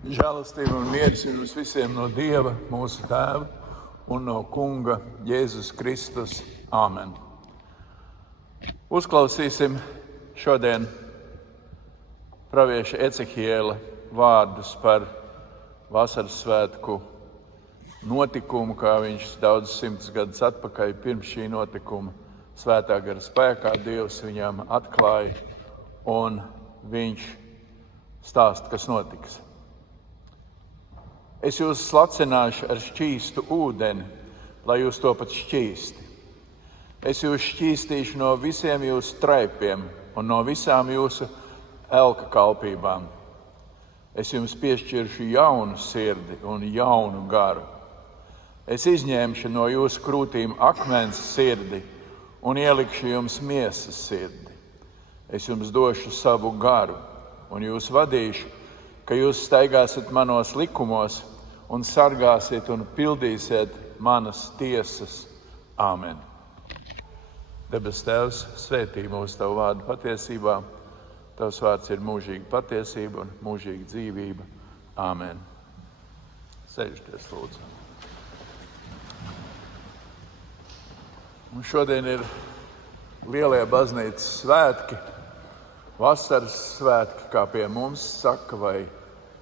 Žēlastība un miers jums visiem no Dieva, mūsu Tēva un no Kunga Jēzus Kristus. Āmen. Uzklausīsim šodien pravieša Ecehiela vārdus par vasaras svētku notikumu, kā viņš daudz simtus gadus atpakaļ pirms šī notikuma svētā gara spēkā Dievs viņam atklāja, un viņš stāsta, kas notiks. Es jūs slacināšu ar šķīstu ūdeni, lai jūs topat šķīsti. Es jūs šķīstīšu no visiem jūsu traipiem un no visām jūsu elka kalpībām. Es jums piešķiršu jaunu sirdi un jaunu garu. Es izņemšu no jūsu krūtīm akmens sirdi un ielikšu jums miesas sirdi. Es jums došu savu garu un jūs vadīšu, ka jūs staigāsiet manos likumos un sargāsiet un pildīsiet manas tiesas. Āmen. Debes Tēvs, svētī mūsu Tavu vārdu patiesībā. Tavs vārds ir mūžīga patiesība un mūžīga dzīvība. Āmen. Sēžties, lūdzu. Un šodien ir lielie baznīcas svētki, vasaras svētki, kā pie mums saka, vai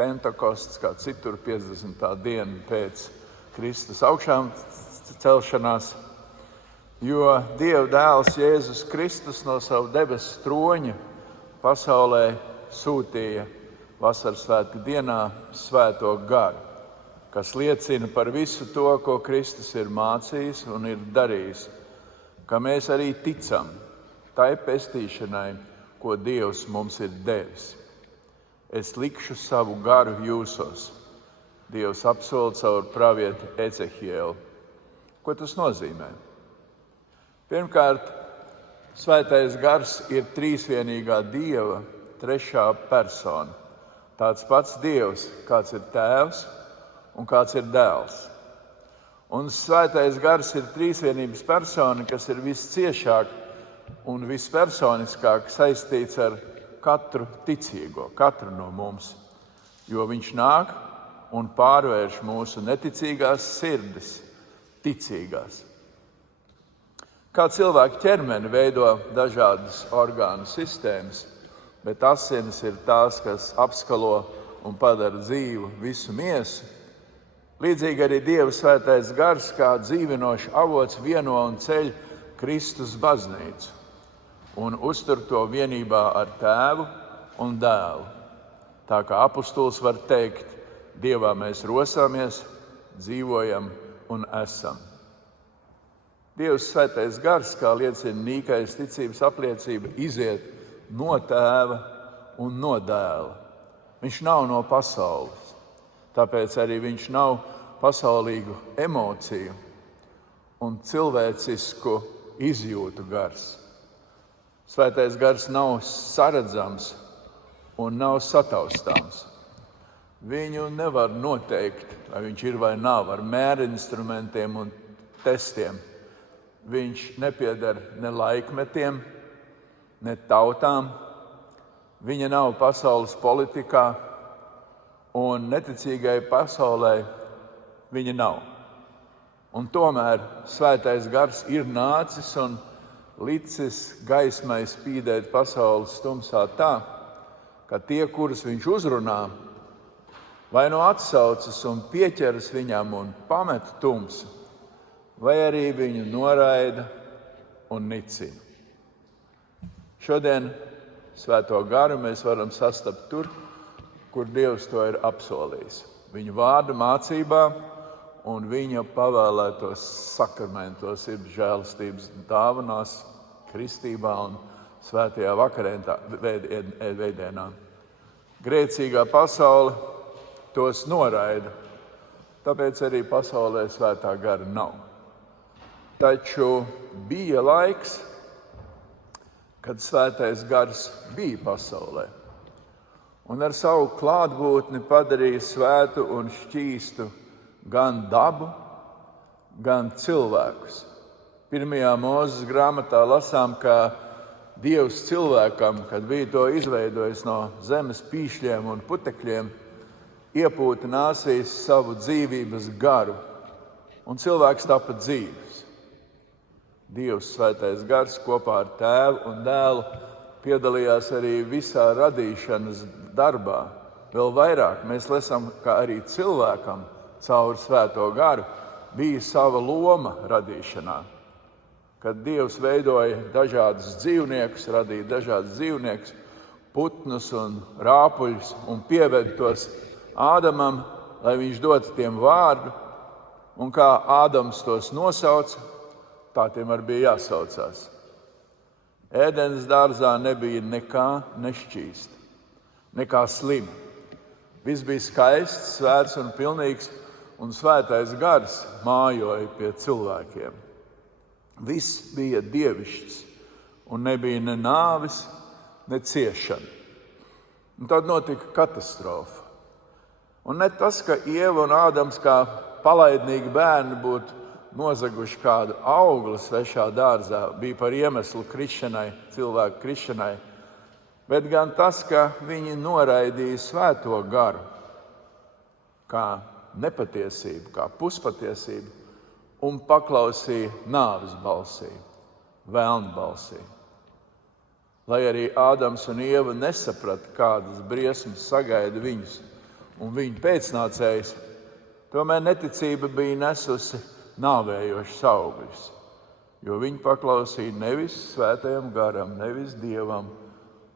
Pentakosts, kā citur 50. diena pēc Kristus augšām celšanās, jo Dieva dēls Jēzus Kristus no savu debesu troņa pasaulē sūtīja vasaras svētku dienā svēto garu, kas liecina par visu to, ko Kristus ir mācījis un ir darījis, ka mēs arī ticam tai pestīšanai, ko Dievs mums ir devis. Es likšu savu garu jūsos. Dievs apsola caur pravietu Ecehielu. Ko tas nozīmē? Pirmkārt, svētais gars ir trīsvienīgā Dieva trešā persona. Tāds pats Dievs, kāds ir Tēvs un kāds ir Dēls. Un svētais gars ir trīsvienības persona, kas ir visciešāk un vispersoniskāk saistīts ar katru ticīgo, katru no mums, jo viņš nāk un pārvērš mūsu neticīgās sirdis ticīgās. Kā cilvēka ķermeni veido dažādas orgānu sistēmas, bet asinis ir tās, kas apskalo un padara dzīvu visu miesu, līdzīgi arī Dieva svētais gars kā dzīvinošs avots vieno un ceļ Kristus baznīcu un uztur to vienībā ar Tēvu un Dēlu. Tā kā apustulis var teikt, Dievā mēs rosāmies, dzīvojam un esam. Dievs svētais gars, kā liecina nīkais ticības apliecība, iziet no Tēva un no Dēla. Viņš nav no pasaules, tāpēc arī viņš nav pasaulīgu emociju un cilvēcisku izjūtu gars. Svētais gars nav saredzams un nav sataustāms. Viņu nevar noteikt, vai viņš ir vai nav, ar mērinstrumentiem un testiem. Viņš nepieder ne laikmetiem, ne tautām. Viņa nav pasaules politikā, un neticīgai pasaulē viņa nav. Un tomēr svētais gars ir nācis un licis gaismai spīdēt pasaules tumsā tā, ka tie, kurus viņš uzrunā, vai no atsaucas un pieķeras viņam un pamet tumsu, vai arī viņu noraida un nicina. Šodien svēto garu mēs varam sastapt tur, kur Dievs to ir apsolījis. Viņa vārda mācībā un viņa pavēlētos sakramentos, ir žēlastības dāvanās, kristībā un svētajā vakarēdienā. Grēcīgā pasaule tos noraida, tāpēc arī pasaulē svētā gara nav. Taču bija laiks, kad svētais gars bija pasaulē un ar savu klātbūtni padarīja svētu un šķīstu gan dabu, gan cilvēkus. Pirmajā Mūzes grāmatā lasām, ka Dievs cilvēkam, kad bija to izveidojis no zemes pīšļiem un putekļiem, iepūta nāsīs savu dzīvības garu, un cilvēks tapa dzīves. Dievs Svētais Gars kopā ar Tēvu un Dēlu piedalījās arī visā radīšanas darbā. Vēl vairāk mēs lasām, ka arī cilvēkam caur Svēto Garu bija sava loma radīšanā. Kad Dievs veidoja dažādus dzīvniekus, radīja dažādus dzīvniekus, putnus un rāpuļus un pieveda tos Ādamam, lai viņš dotu tiem vārdu, un kā Ādams tos nosauca, tā tiem arī bija jāsaucās. Ēdenes dārzā nebija nekā nešķīsta, nekā slima. Viss bija skaists, svēts un pilnīgs, un Svētais Gars mājoja pie cilvēkiem. Viss bija dievišķs, un nebija ne nāvis, ne ciešana. Un tad notika katastrofa. Un ne tas, ka Ieva un Ādams kā palaidnīgi bērni būtu nozaguši kādu augli svešā dārzā, bija par iemeslu krišanai, cilvēku krišanai, bet gan tas, ka viņi noraidīja Svēto Garu kā nepatiesību, kā puspatiesību un paklausīja nāves balsī, vēlna balsī. Lai arī Ādams un Ieva nesaprata, kādas briesmas sagaida viņus un viņu pēcnācējus, tomēr neticība bija nesusi nāvējošus augļus, jo viņi paklausīja nevis Svētajam Garam, nevis Dievam,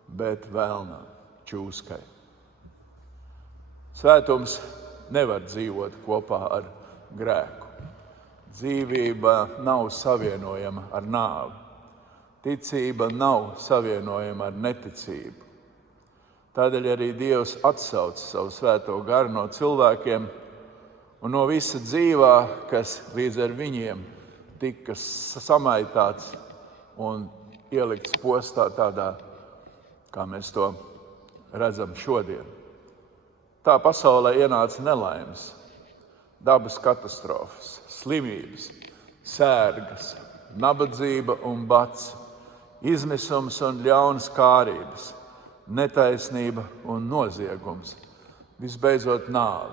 bet vēlnam, čūskai. Svētums nevar dzīvot kopā ar grēku. Dzīvība nav savienojama ar nāvi. Ticība nav savienojama ar neticību. Tādēļ arī Dievs atsauca savu Svēto Garu no cilvēkiem un no visa dzīvā, kas līdz ar viņiem tika samaitāts un ielikts postā tādā, kā mēs to redzam šodien. Tā pasaulē ienāca nelaimes, dabas katastrofas, slimības, sērgas, nabadzība un bats, izmisums un ļaunas kārības, netaisnība un noziegums, visbeidzot nāve.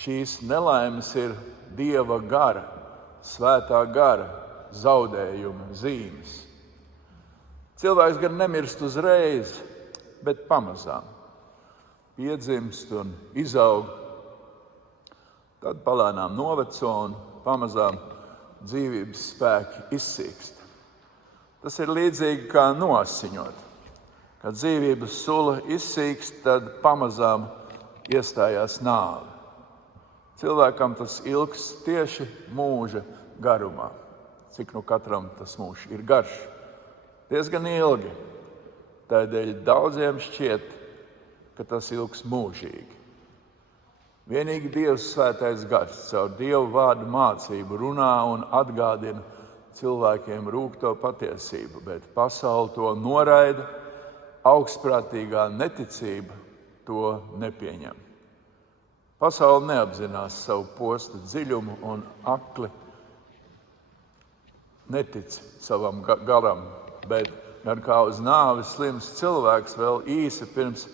Šīs nelaimes ir Dieva gara, Svētā Gara zaudējuma zīmes. Cilvēks gan nemirst uzreiz, bet pamazām piedzimst un izaug, tad palēnām noveco un pamazām dzīvības spēki izsīkst. Tas ir līdzīgi kā noasiņot. Kad dzīvības sula izsīkst, tad pamazām iestājās nāve. Cilvēkam tas ilgs tieši mūža garumā. Cik nu katram tas mūžs ir garš? Diezgan ilgi. Tādēļ daudziem šķiet, ka tas ilgs mūžīgi. Vienīgi Dievs Svētais Gars caur Dievu vārdu mācību runā un atgādina cilvēkiem rūgto patiesību, bet pasaule to noraida, augstprātīgā neticība to nepieņem. Pasaule neapzinās savu postu dziļumu un akli netic savam garam, bet gan kā uz nāvi slims cilvēks vēl īsi pirms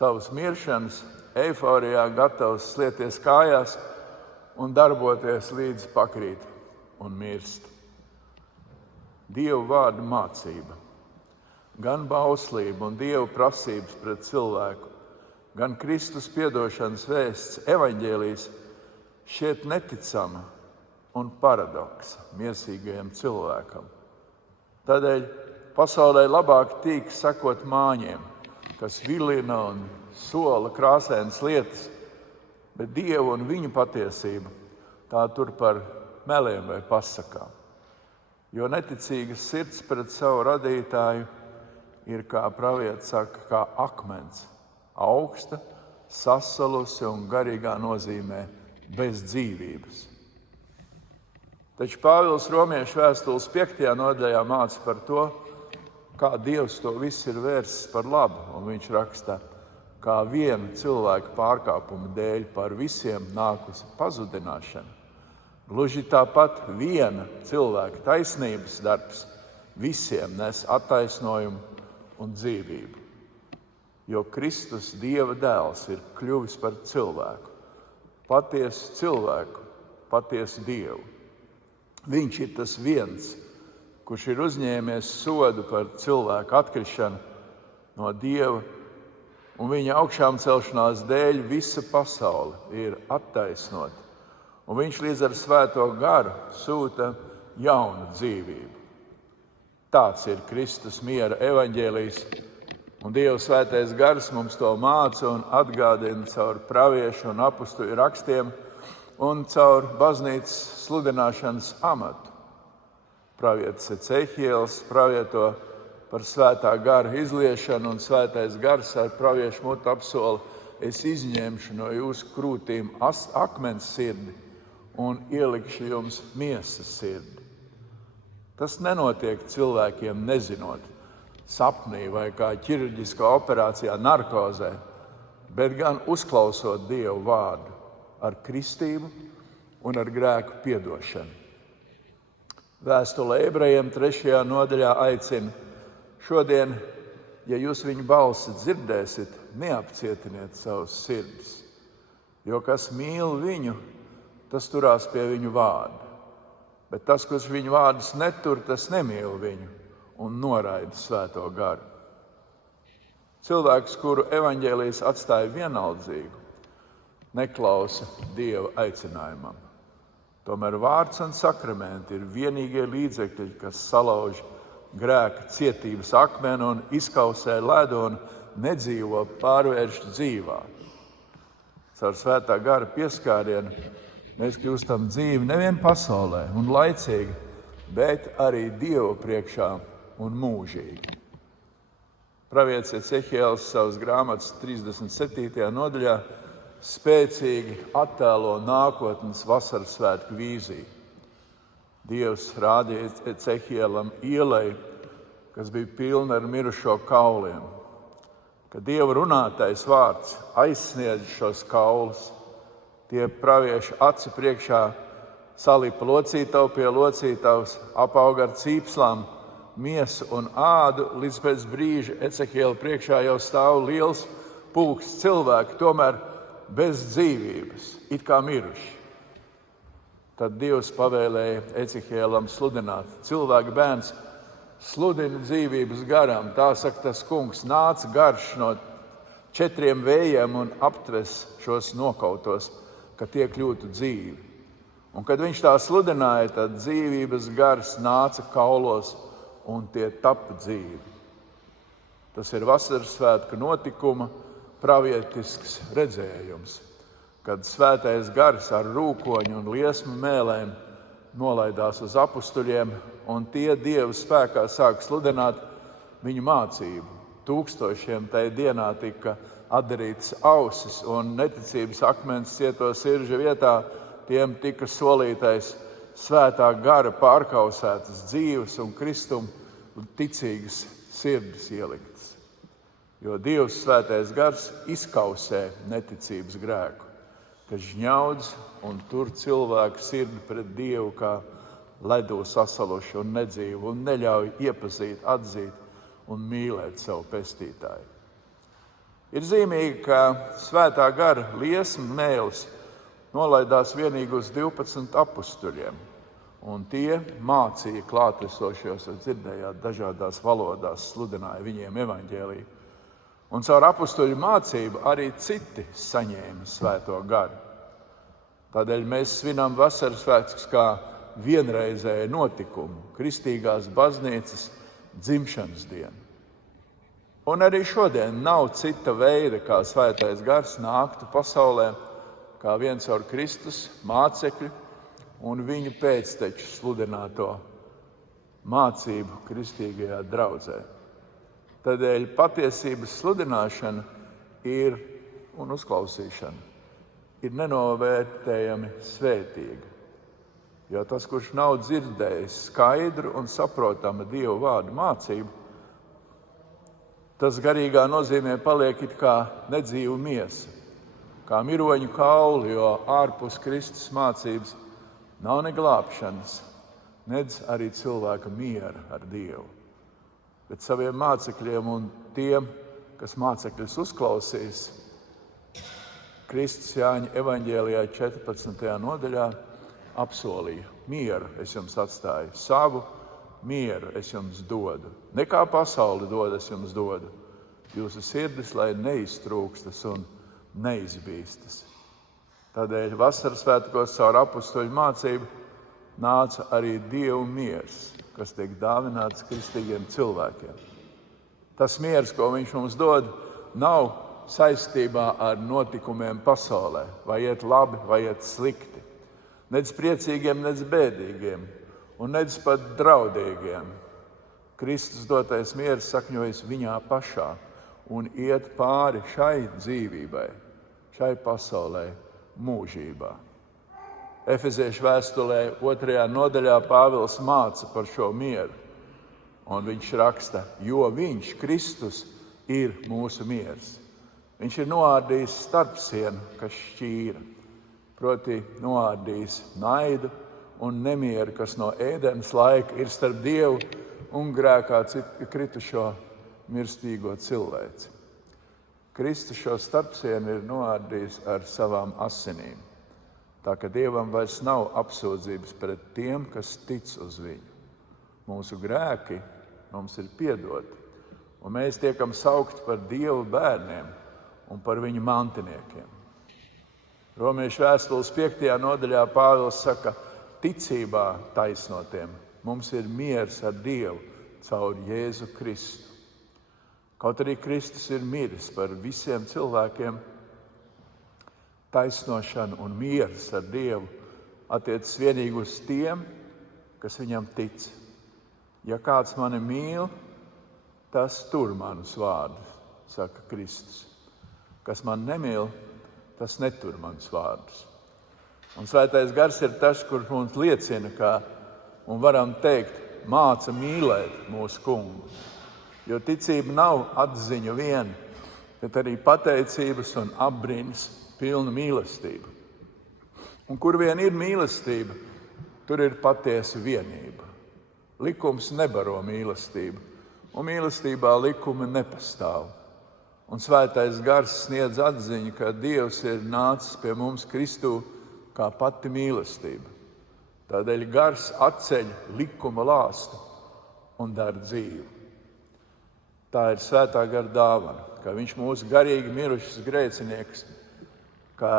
savas miršanas eiforijā gatavs slieties kājās un darboties līdz pakrīt un mirst. Dievu vārdu mācība, gan bauslība un Dievu prasības pret cilvēku, gan Kristus piedošanas vēsts evaņģēlijs šķiet neticama un paradoksa miesīgajam cilvēkam. Tādēļ pasaulē labāk tīk sekot māņiem, kas vilina un sola krāsainas lietas, bet Dievu un viņu patiesību tā tur par meliem vai pasakām. Jo neticīgas sirds pret savu radītāju ir, kā pravietis saka, kā akmens, augsta, sasalusi un garīgā nozīmē bez dzīvības. Taču Pāvils Romiešu vēstules 5. nodaļā māca par to, kā Dievs to visu ir vērsis par labu, un viņš raksta, kā viena cilvēka pārkāpuma dēļ par visiem nākusi pazudināšana. Gluži tāpat viena cilvēka taisnības darbs visiem nes attaisnojumu un dzīvību. jo Kristus Dieva dēls ir kļuvis par cilvēku, patiesu cilvēku, patiesu Dievu. Viņš ir tas viens, kurš ir uzņēmies sodu par cilvēku atkrišanu no Dieva, un viņa augšām celšanās dēļ visa pasaule ir attaisnota, un viņš līdz ar Svēto garu sūta jaunu dzīvību. Tāds ir Kristus miera evaņģēlijs, un Dieva svētais gars mums to māca un atgādina caur praviešu un apustuļu rakstiem un caur baznīcas sludināšanas amatu. Pravietis Ecehiels pravieto par Svētā gara izliešanu, un Svētais gars ar praviešu mutu apsola: es izņemšu no jūsu krūtīm akmens sirdi un ielikšu jums miesas sirdi. Tas nenotiek cilvēkiem nezinot, sapnī vai kā ķirurģiskā operācijā narkozē, bet gan uzklausot Dievu vārdu ar kristību un ar grēku piedošanu. Vēstule Ebrejiem 3. nodaļā aicina: šodien, ja jūs viņu balsi dzirdēsiet, neapcietiniet savus sirdis, jo kas mīl viņu, tas turās pie viņu vārda. Bet tas, kurš viņu vārdus netur, tas nemīl viņu un noraida Svēto garu. Cilvēks, kuru evaņģēlijs atstāja vienaldzīgu, neklausa Dieva aicinājumam. Tomēr vārds un sakramenti ir vienīgie līdzekļi, kas salauž grēka cietības akmeni un izkausē ledu un nedzīvo pārvērš dzīvā. Caur Svētā gara pieskārienu mēs kļūstam dzīvi nevien pasaulē un laicīgi, bet arī Dievu priekšā un mūžīgi. Pravietis Ecehiels savas grāmatas 37. nodaļā spēcīgi attēlo nākotnes vasaras svētku vīziju. Dievs rādīja Ecehielam ieleju, kas bija pilna ar mirušo kauliem. Kad Dieva runātais vārds aizsniedz šos kaulus, tie pravieši acu priekšā salipa locītavu pie locītavas, apauga ar cīpslām, miesu un ādu, līdz pēc brīža Ecehiela priekšā jau stāv liels pulks cilvēku, tomēr bez dzīvības, it kā miruši. Tad Dievs pavēlēja Ecehielam sludināt: cilvēka bērns sludina dzīvības garam, tā saka tas kungs, nāca garš no 4 vējiem un aptves šos nokautos, ka tie kļūtu dzīvi. Un kad viņš tā sludināja, tad dzīvības gars nāca kaulos un tie tapa dzīvi. Tas ir vasaras svētku notikuma pravietisks redzējums, kad svētais gars ar rūkoņu un liesmu mēlēm nolaidās uz apustuļiem, un tie Dieva spēkā sāk sludināt viņu mācību. Tūkstošiem tajā dienā tika atdarītas ausis, un neticības akmens cieto siržu vietā tiem tika solītais Svētā gara pārkausētas dzīves un kristuma ticīgas sirdis ieliktas. Jo Dievs svētais gars izkausē neticības grēku, kas žņaudz un tur cilvēku sirdi pret Dievu kā ledu sasaluši un nedzīvu un neļauj iepazīt, atzīt un mīlēt savu pestītāju. Ir zīmīgi, ka Svētā gara liesmu mēlis nolaidās vienīgi uz 12 apustuļiem, un tie mācīja klātesošos, un dzirdējāt dažādās valodās, sludināja viņiem evaņģēliju. Un caur apustuļu mācību arī citi saņēma Svēto garu. Tādēļ mēs svinam vasaras svētkus kā vienreizēju notikumu, kristīgās baznīcas dzimšanas dienu. Un arī šodien nav cita veida, kā Svētais gars nāktu pasaulē, kā viens ar Kristus mācekļu un viņu pēcteču sludināto mācību kristīgajā draudzē. Tādēļ patiesības sludināšana un uzklausīšana ir nenovērtējami svētīga. Jo tas, kurš nav dzirdējis skaidru un saprotamu Dieva vārdu mācību, tas garīgā nozīmē paliek it kā nedzīva miesa, kā miroņu kauli, jo ārpus Kristus mācības nav ne glābšanas, nedz arī cilvēka miera ar Dievu. Bet saviem mācekļiem un tiem, kas mācekļus uzklausīs, Kristus Jāņa evaņģēlijā 14. nodaļā apsolīja: mieru es jums atstāju, savu mieru es jums dodu. Ne kā pasauli dod, es jums dodu. Jūsu sirdis, lai neiztrūkstas un neizbīstas. Tādēļ vasaras svētkos caur apustuļu mācību nāca arī Dieva miers, kas tiek dāvināts kristīgiem cilvēkiem. Tas miers, ko viņš mums dod, nav saistībā ar notikumiem pasaulē, vai iet labi, vai iet slikti. Nedz priecīgiem, nedz bēdīgiem, un nedz pat draudīgiem. Kristus dotais miers sakņojas viņā pašā un iet pāri šai dzīvībai, šai pasaulē, mūžībā. Efeziešu vēstulē 2. nodaļā Pāvils māca par šo mieru, un viņš raksta: jo viņš, Kristus, ir mūsu miers. Viņš ir noārdījis starpsienu, kas šķīra, proti noārdījis naidu un nemieru, kas no Ēdenes laika ir starp Dievu un grēkā kritušo mirstīgo cilvēci. Kristus šo starpsienu ir noārdījis ar savām asinīm, tā ka Dievam vairs nav apsūdzības pret tiem, kas tic uz viņu. Mūsu grēki mums ir piedoti, un mēs tiekam saukti par Dieva bērniem un par viņu mantiniekiem. Romiešu vēstules 5. nodaļā Pāvils saka: ticībā taisnotiem mums ir miers ar Dievu caur Jēzu Kristu. Kaut arī Kristus ir miris par visiem cilvēkiem, taisnošana un miers ar Dievu attiecas vienīgi uz tiem, kas viņam tic. Ja kāds mani mīl, tas tur manus vārdus, saka Kristus. Kas man nemīl, tas netur manus vārdus. Un Svētais Gars ir tas, kurš mums liecina, kā, un varam teikt, māca mīlēt mūsu Kungu. Jo ticība nav atziņa vien, bet arī pateicības un apbrīnas pilna mīlestība. Un kur vien ir mīlestība, tur ir patiesa vienība. Likums nebaro mīlestību, un mīlestībā likumi nepastāv. Un Svētais Gars sniedz atziņu, ka Dievs ir nācis pie mums Kristū kā pati mīlestība. Tādēļ Gars atceļ likuma lāstu un dara dzīvu. Tā ir Svētā Gara dāvana, ka viņš mūsu garīgi mirušas grēcinieks, kā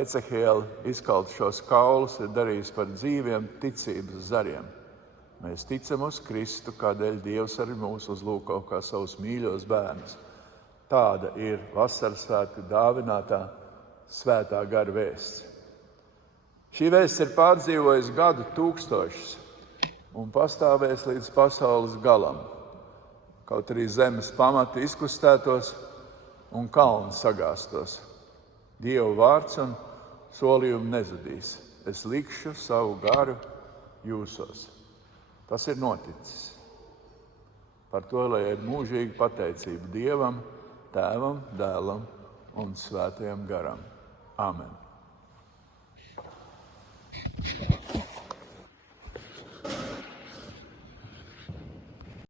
Ecehiela izkalt šos kaulus, ir darījis par dzīviem ticības zariem. Mēs ticam uz Kristu, kādēļ Dievs arī mūs uzlūko kā savus mīļos bērnus. Tāda ir vasaras svētku dāvinātā Svētā Gara vēsts. Šī vēsts ir pārdzīvojusi gadu tūkstošus un pastāvēs līdz pasaules galam. Kaut arī zemes pamati izkustētos un kalni sagāstos. Dieva vārds un solījumi nezudīs. Es likšu savu garu jūsos. Tas ir noticis. Par to, lai ir mūžīga pateicība Dievam, Tēvam, Dēlam un Svētajam Garam. Amen.